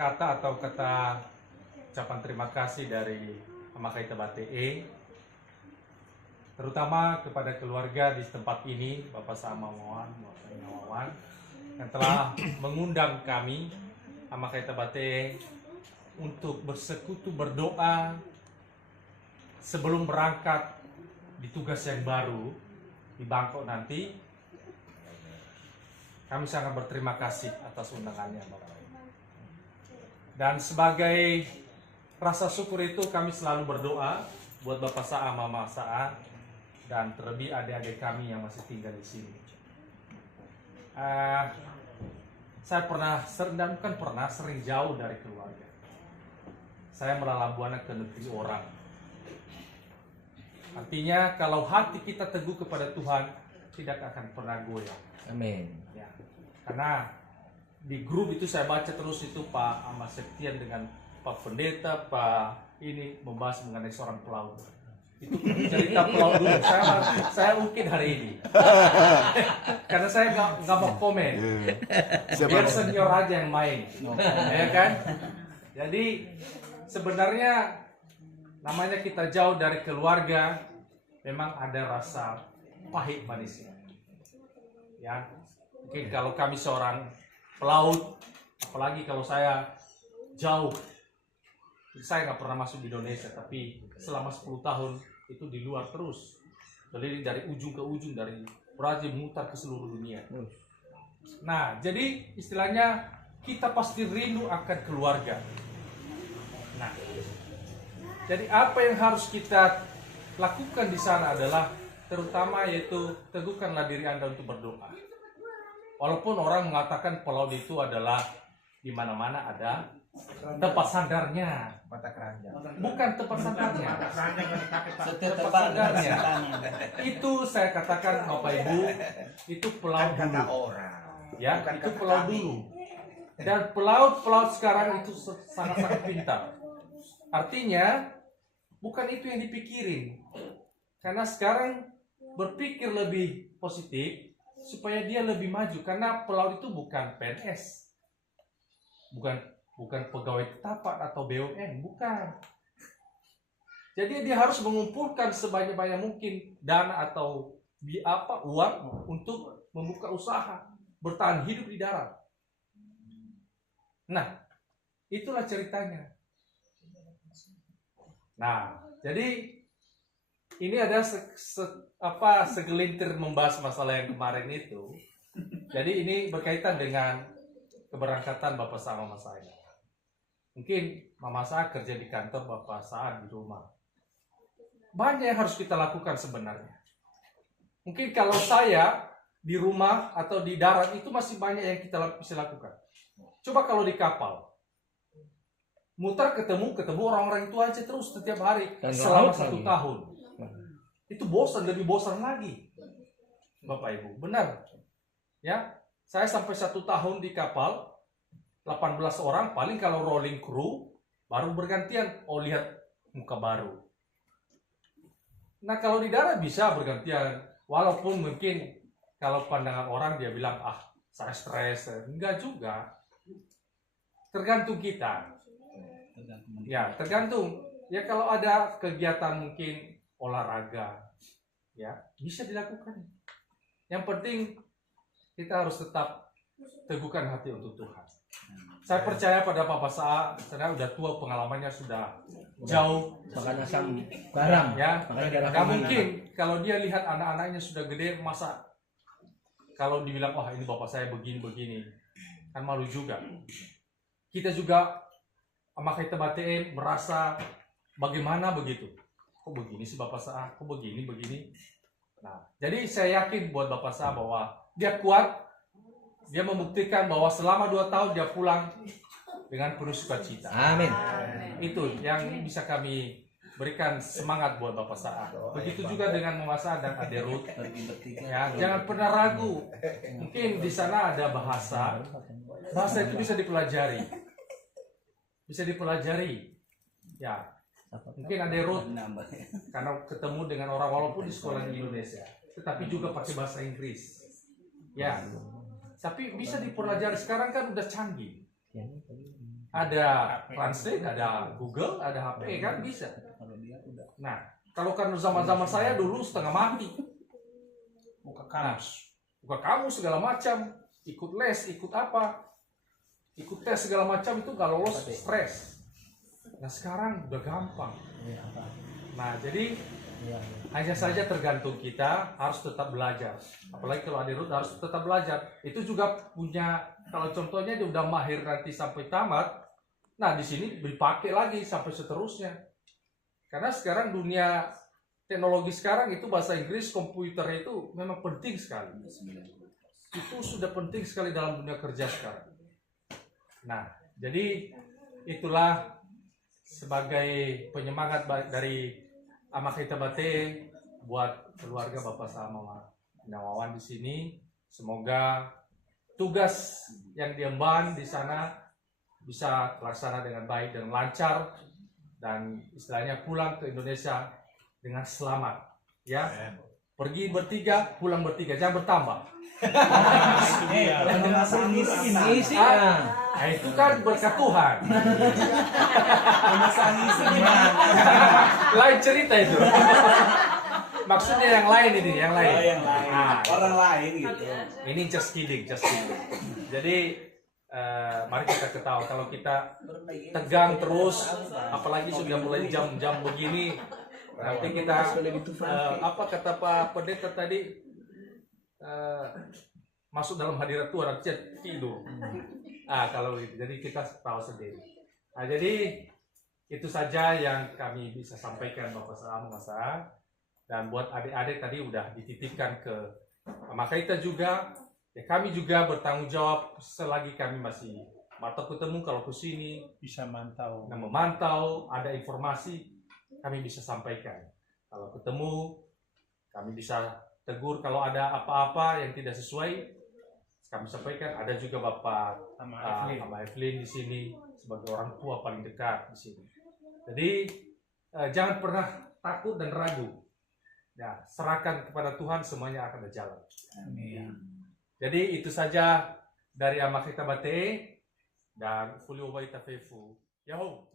kata atau kata ucapan terima kasih dari Amakaita Bate, terutama kepada keluarga di tempat ini, Bapak Samawan, Bapak Inawawan, yang telah mengundang kami Amakaita Bate untuk bersekutu berdoa sebelum berangkat di tugas yang baru di Bangkok nanti. Kami sangat berterima kasih atas undangannya, Bapak. Dan sebagai rasa syukur itu kami selalu berdoa buat Bapak Sa'a, Mama Sa'a, dan terlebih adik-adik kami yang masih tinggal di sini. Saya sering jauh dari keluarga. Saya melala buana ke negeri orang. Artinya kalau hati kita teguh kepada Tuhan, tidak akan pernah goyah. Amin. Ya, karena di grup itu saya baca terus itu Pak Ahmad Septian dengan Pak Pendeta, Pak ini membahas mengenai seorang pelaut. Itu cerita pelaut dulu. Saya mungkin hari ini. Karena saya nggak mau komen. Biar senior aja yang main, ya kan? Jadi sebenarnya namanya kita jauh dari keluarga, memang ada rasa pahit manisnya. Ya, mungkin kalau kami seorang pelaut, apalagi kalau saya jauh, saya nggak pernah masuk di Indonesia, tapi selama 10 tahun itu di luar terus, jadi dari ujung ke ujung, dari Brazil mutar ke seluruh dunia. Nah, jadi istilahnya kita pasti rindu akan keluarga. Nah, jadi apa yang harus kita lakukan di sana adalah terutama yaitu teguhkanlah diri Anda untuk berdoa. Walaupun orang mengatakan pelaut itu adalah di mana-mana ada tempat sandarnya. Bukan tempat sandarnya. Tempat sandarnya. Itu saya katakan Bapak Ibu, itu pelaut dulu. Ya, itu pelaut dulu. Dan pelaut sekarang itu sangat-sangat pintar. Artinya bukan itu yang dipikirin. Karena sekarang berpikir lebih positif supaya dia lebih maju, karena pelaut itu bukan PNS, bukan pegawai tetap atau BUMN, bukan. Jadi dia harus mengumpulkan sebanyak-banyak mungkin dana atau uang untuk membuka usaha, bertahan hidup di darat. Nah, itulah ceritanya. Nah, jadi ini ada segelintir membahas masalah yang kemarin itu. Jadi ini berkaitan dengan keberangkatan Bapak sama Mama saya. Mungkin Mama saya kerja di kantor, Bapak saya di rumah. Banyak yang harus kita lakukan sebenarnya. Mungkin kalau saya di rumah atau di darat itu masih banyak yang kita bisa lakukan. Coba kalau di kapal, muter ketemu orang-orang itu aja terus setiap hari selama 1 tahun. Itu bosan, lebih bosan lagi, Bapak Ibu. Benar, ya. Saya sampai 1 tahun di kapal, 18 orang, paling kalau rolling crew baru bergantian. Oh, lihat muka baru. Nah, kalau di darat bisa bergantian, walaupun mungkin kalau pandangan orang dia bilang saya stres, enggak juga. Tergantung kita. Ya, tergantung. Ya, kalau ada kegiatan mungkin olahraga, ya bisa dilakukan. Yang penting kita harus tetap teguhkan hati untuk Tuhan. Saya percaya pada Bapak Sa'a, saya udah tua, pengalamannya sudah jauh. Makanya sang barang. Ya, nggak mungkin kalau dia lihat anak-anaknya sudah gede, masa kalau dibilang ini Bapak saya begini-begini, kan malu juga. Kita juga Amakaita Bate merasa bagaimana begitu. Kok begini sih Bapak Sa'a? Kok begini? Nah, jadi saya yakin buat Bapak Sa'a bahwa dia kuat. Dia membuktikan bahwa selama 2 tahun dia pulang dengan penuh sukacita. Amin. Itu yang bisa kami berikan semangat buat Bapak Sa'a. Begitu juga dengan Mama Sa'a dan Ade Ruth. Ya, jangan pernah ragu. Mungkin di sana ada bahasa itu bisa dipelajari. Ya, mungkin Ade Ruth karena ketemu dengan orang walaupun di sekolah di Indonesia, tetapi juga pakai bahasa Inggris. Ya, tapi bisa dipelajari. Sekarang kan udah canggih. ada Translate, ada Google, ada HP kan bisa. Kalau dia udah Nah, kalau kan zaman-zaman saya dulu setengah mati. buka Nah, kamus. buka kamus segala macam, ikut les, ikut apa, ikut tes segala macam itu nggak lolos stres. Nah sekarang udah gampang. Iya, Pak. Nah jadi Iya, iya. hanya saja tergantung kita harus tetap belajar. Apalagi kalau Adirut harus tetap belajar. Itu juga punya, kalau contohnya dia udah mahir nanti sampai tamat, nah di sini dipakai lagi sampai seterusnya. Karena sekarang dunia teknologi sekarang itu bahasa Inggris, komputer itu memang penting sekali. Itu sudah penting sekali dalam dunia kerja sekarang. Nah, jadi itulah sebagai penyemangat dari Amakita Bate buat keluarga Bapak sama Nawawan di sini. Semoga tugas yang diemban di sana bisa terlaksana dengan baik dan lancar, dan istilahnya pulang ke Indonesia dengan selamat. Ya, pergi bertiga, pulang bertiga, jangan bertambah. Isi ya. Nah, itu kan berkat Tuhan. Lain cerita itu. Maksudnya yang lain ini, yang lain. Oh, yang lain. Nah, Orang lain gitu. ini just kidding, just kidding. Jadi mari kita ketahui kalau kita tegang terus, apalagi sudah mulai jam-jam begini, nanti kita apa kata Pak Pendeta tadi, masuk dalam hadirat Tuhan nanti tidur. Kalau itu, jadi kita tahu sendiri. Nah, jadi itu saja yang kami bisa sampaikan Bapak Sama Masa. Dan buat adik-adik tadi udah dititipkan ke Amakita juga. Ya kami juga bertanggung jawab selagi kami masih mata ketemu kalau ke sini Bisa mantau. nah, memantau ada informasi kami bisa sampaikan. Kalau ketemu kami bisa tegur kalau ada apa-apa yang tidak sesuai kami sampaikan. Ada juga Bapak sama Evelyn di sini sebagai orang tua paling dekat di sini. Jadi jangan pernah takut dan ragu. Ya, serahkan kepada Tuhan, semuanya akan berjalan. Amin. Jadi itu saja dari Amakita Bate dan Fulio Waita Fefu. Yahoo.